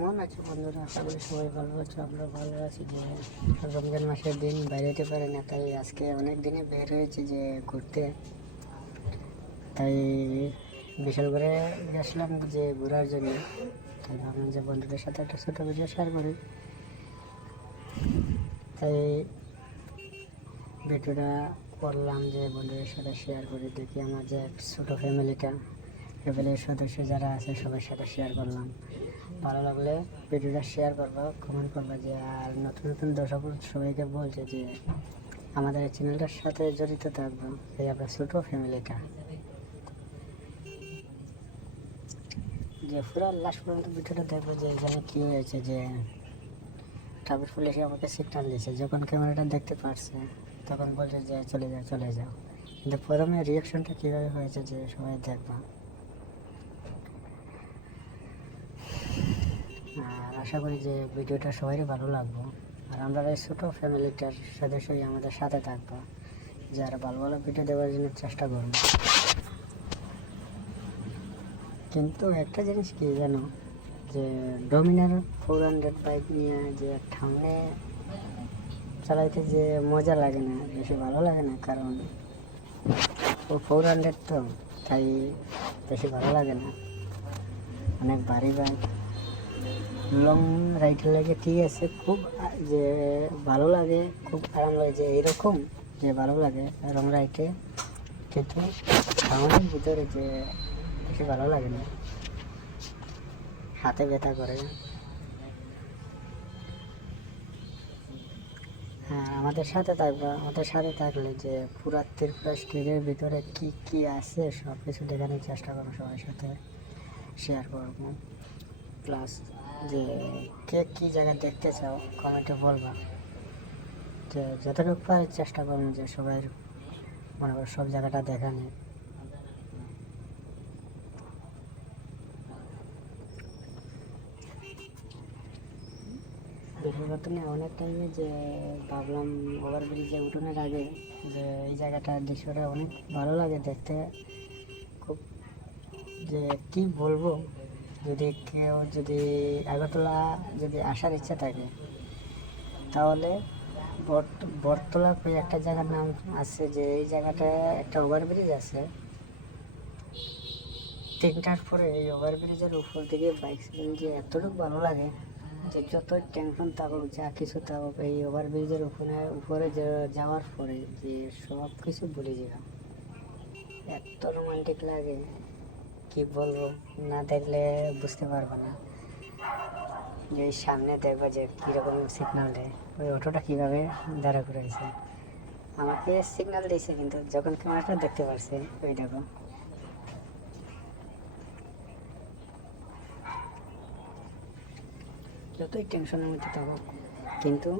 কেমন আছে বন্ধুরা করি সবাই ভালো আছো, আমরা ভালো আছি, যে রমজান মাসের দিন বাইরে যেতে পারে না, তাই আজকে অনেক দিনে বের হয়েছে যে ঘুরতে। তাই বিশাল করে গেছিলাম যে ঘোরার জন্য, তাই ভাবলাম যে বন্ধুদের সাথে একটা ছোটো ভিডিও শেয়ার করি। তাই ভিডিওটা করলাম যে বন্ধুদের সাথে শেয়ার করি, দেখি আমার যে ছোটো ফ্যামিলিটা ফ্যামিলির সদস্য যারা আছে, সবার সাথে শেয়ার করলাম। ভালো লাগলে ভিডিওটা শেয়ার করব কমেন্ট করব যে, আর নতুন নতুন দর্শক সবাইকে বলছে যে, আমাদের এই চ্যানেলটার সাথে জড়িত থাকব, এই আপনার ছোটো ফ্যামিলিটা যে পুরো লাস্ট পর্যন্ত ভিডিওটা দেখব যে, এখানে কী হয়েছে যে ট্রাফিক পুলিশ আমাকে সিগনাল দিয়েছে। যখন ক্যামেরাটা দেখতে পারছে, তখন বলছে যে, চলে যাও চলে যাও। কিন্তু প্রথমে রিয়াকশনটা কীভাবে হয়েছে যে, সবাই দেখবা। আর আশা করি যে ভিডিওটা সবারই ভালো লাগবে। আর আমরা এই ছোটো ফ্যামিলিটার সদস্যই আমাদের সাথে থাকব, যে আর ভালো ভালো ভিডিও দেওয়ার জন্য চেষ্টা করব। কিন্তু একটা জিনিস কি জানো, যে ডোমিনার ফোর হান্ড্রেড বাইক নিয়ে যে সামনে চালাইতে যে মজা লাগে না, বেশি ভালো লাগে না, কারণ ও ফোর হান্ড্রেড তো, তাই বেশি ভালো লাগে না। অনেক ভারী বাইক। লং রাইড লাগে ঠিক আছে, খুব যে ভালো লাগে, খুব আরাম লাগে, যে এরকম যে ভালো লাগে লং রাইডে কিন্তু সাউন্ডের ভিতরে যে বেশি ভালো লাগে না, হাতে ব্যথা করে। হ্যাঁ আমাদের সাথে থাকবে, আমাদের সাথে থাকলে যে পুরা ত্রিপুরা স্টেজের ভিতরে কি কি আছে সব কিছু দেখানোর চেষ্টা করব সবার সাথে শেয়ার করব। প্লাস যে কে কী জায়গা দেখতে চাও কমেন্টে বলবা। যে যতটুকু পারি চেষ্টা করব যে সবাই মনে করো সব জায়গাটা দেখানে বিশেষত না, অনেক টাইমে যে ভাবলাম ওভার ব্রিজে উঠোনের আগে যে এই জায়গাটার দৃশ্যটা অনেক ভালো লাগে দেখতে। খুব যে কি বলব যদি কেউ যদি আগরতলা যদি আসার ইচ্ছা থাকে, তাহলে বট- বটতলা কই একটা জায়গার নাম আছে যে এই জায়গাটা একটা ওভারব্রিজ আছে। তিনটার পরে এই ওভারব্রিজের উপর দিকে বাইক যে এতটুকু ভালো লাগে যে যত টেনশন থাকুক, যা কিছু থাকুক, এই ওভারব্রিজের উপরে উপরে যাওয়ার পরে যে সব কিছু ভুলে যাবে এত রোমান্টিক লাগে। কি বলব? না দেখলে বুঝতে পারব না। যে সামনে দেখব যে কীরকম সিগনাল দেয়। ওই অটোটা কীভাবে দাঁড়া করেছে আমাকে সিগন্যাল দিয়েছে কিন্তু যখন ক্যামেরাটা দেখতে পারছে, ওই দেখো। যতই টেনশনের মধ্যে থাকো কিন্তু